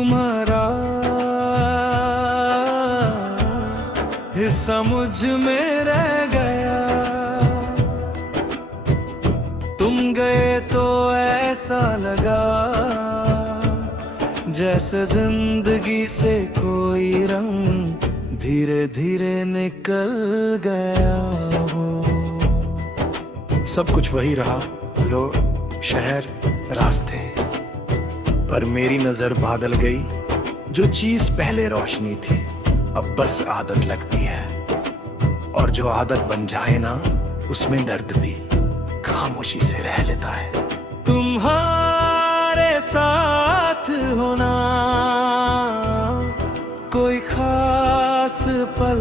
तुम्हारा हिस्सा मुझ में रह गया। तुम गए तो ऐसा लगा जैसे जिंदगी से कोई रंग धीरे धीरे निकल गया हो। सब कुछ वही रहा, लोग, शहर, रास्ते, पर मेरी नजर बादल गई। जो चीज पहले रोशनी थी अब बस आदत लगती है, और जो आदत बन जाए ना उसमें दर्द भी खामोशी से रह लेता है। तुम्हारे साथ होना कोई खास पल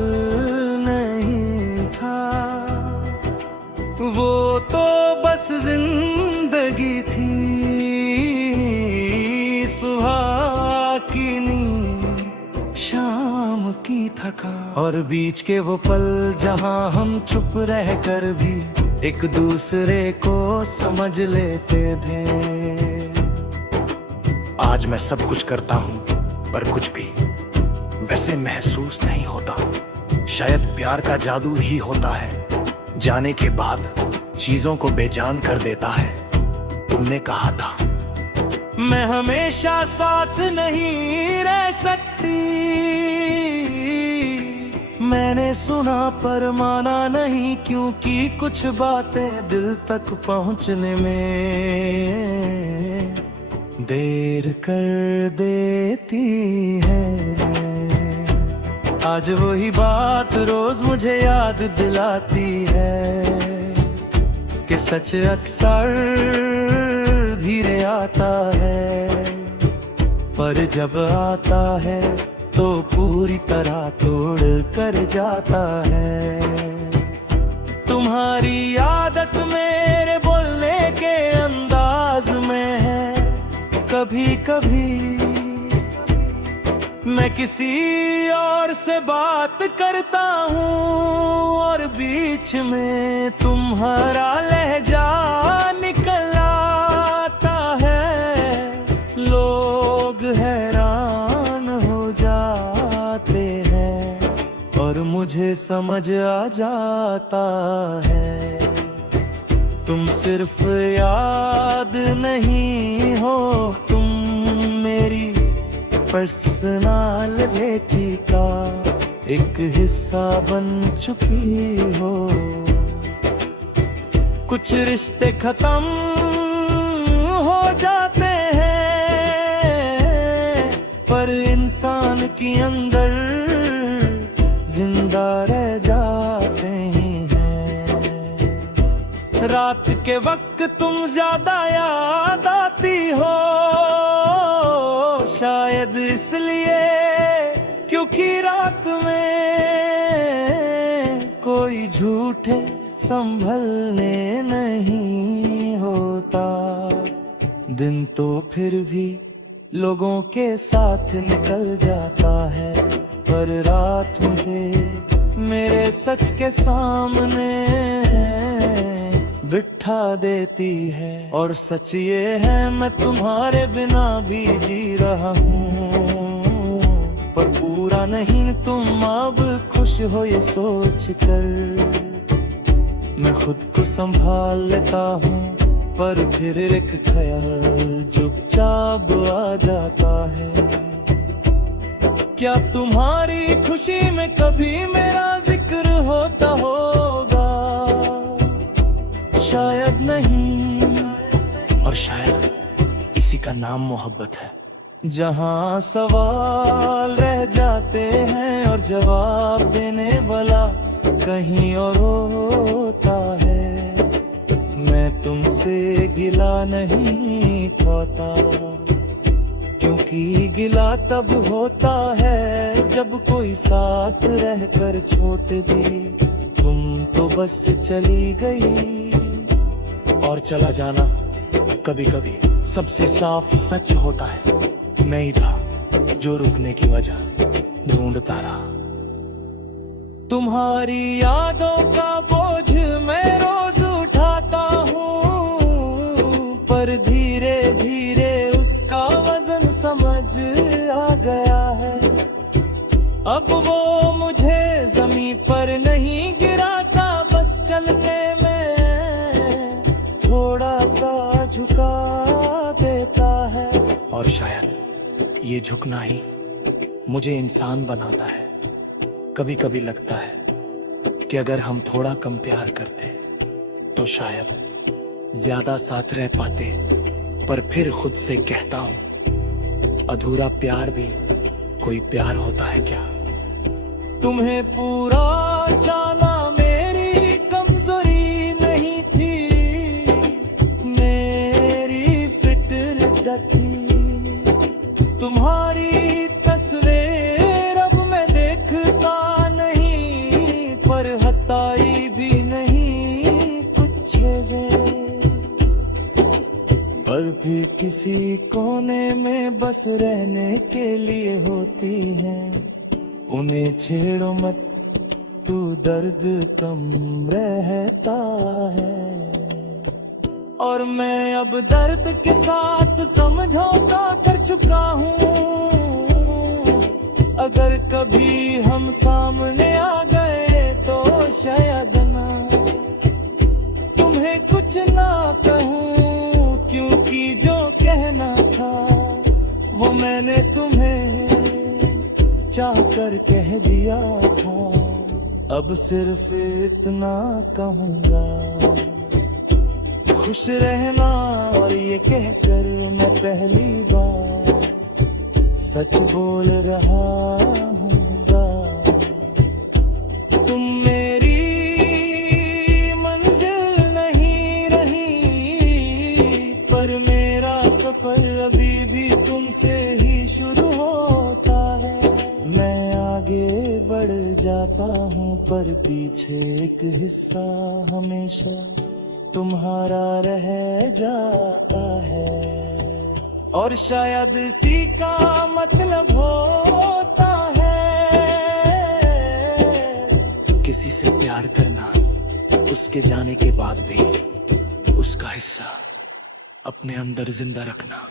नहीं था, वो तो बस जिंदगी थी, सुबह की नींद, शाम की थका, और बीच के वो पल जहां हम चुप रह कर भी एक दूसरे को समझ लेते थे। आज मैं सब कुछ करता हूँ पर कुछ भी वैसे महसूस नहीं होता। शायद प्यार का जादू ही होता है, जाने के बाद चीजों को बेजान कर देता है। तुमने कहा था मैं हमेशा साथ नहीं रह सकती, मैंने सुना पर माना नहीं, क्योंकि कुछ बातें दिल तक पहुंचने में देर कर देती है। आज वही बात रोज मुझे याद दिलाती है कि सच अक्सर धीरे आता है, पर जब आता है तो पूरी तरह तोड़ कर जाता है। तुम्हारी आदत मेरे बोलने के अंदाज में है, कभी कभी मैं किसी और से बात करता हूँ और बीच में तुम्हारा लहजा निकल आता है। लोग हैरान हो जाते हैं और मुझे समझ आ जाता है, तुम सिर्फ याद नहीं हो, तुम मेरी पर्सनालिटी का एक हिस्सा बन चुकी हो। कुछ रिश्ते खत्म हो जाते हैं पर इंसान के अंदर जिंदा रह जाते हैं। रात के वक्त तुम ज्यादा याद आती हो, शायद इसलिए क्योंकि रात में कोई झूठे संभलने नहीं होता। दिन तो फिर भी लोगों के साथ निकल जाता है, पर रात मुझे मेरे सच के सामने बिठा देती है। और सच ये है मैं तुम्हारे बिना भी जी रहा हूँ, पर पूरा नहीं, तुम अब खुश हो ये सोच कर। मैं खुद को संभाल लेता हूँ पर फिर एक ख्याल चुपचाप आ जाता है। क्या तुम्हारी खुशी में कभी मेरा जिक्र होता होगा? शायद नहीं, और शायद इसी का नाम मोहब्बत है। जहाँ सवाल रह जाते हैं और जवाब देने वाला कहीं और होता है। मैं तुमसे गिला नहीं होता, क्योंकि गिला तब होता है जब कोई साथ रहकर छोड़ दे। तुम तो बस चली गई, और चला जाना कभी कभी सबसे साफ सच होता है। मैं ही था जो रुकने की वजह ढूंढता रहा। तुम्हारी यादों का बोझ मैं रोज उठाता हूँ, पर धीरे धीरे उसका वजन समझ देता है। और शायद ये झुकना ही मुझे इंसान बनाता है। कभी कभी लगता है कि अगर हम थोड़ा कम प्यार करते तो शायद ज्यादा साथ रह पाते। पर फिर खुद से कहता हूं, अधूरा प्यार भी कोई प्यार होता है क्या? तुम्हें पूरा जाना मेरी कमजोरी नहीं थी, मेरी फितरत थी। तुम्हारी तस्वीर अब मैं देखता नहीं, पर हताई भी नहीं कुछ चीजें। पर भी किसी कोने में बस रहने के लिए होती हैं। उन्हें छेड़ो मत, तू दर्द कम रहता है। और मैं अब दर्द के साथ समझौता कर चुका हूँ। अगर कभी हम सामने आ गए तो शायद ना तुम्हें कुछ ना कहूँ, क्योंकि जो कहना था वो मैंने तुम्हें चाह कर कह दिया था। अब सिर्फ इतना कहूँगा, खुश रहना। और ये कहकर मैं पहली बार सच बोल रहा हूँगा। तुम मेरी मंजिल नहीं रही, पर मेरा सफर अभी भी तुमसे ही शुरू होता है। मैं आगे बढ़ जाता हूँ, पर पीछे एक हिस्सा हमेशा तुम्हारा रह जाता है। और शायद इसी का मतलब होता है किसी से प्यार करना, उसके जाने के बाद भी उसका हिस्सा अपने अंदर जिंदा रखना।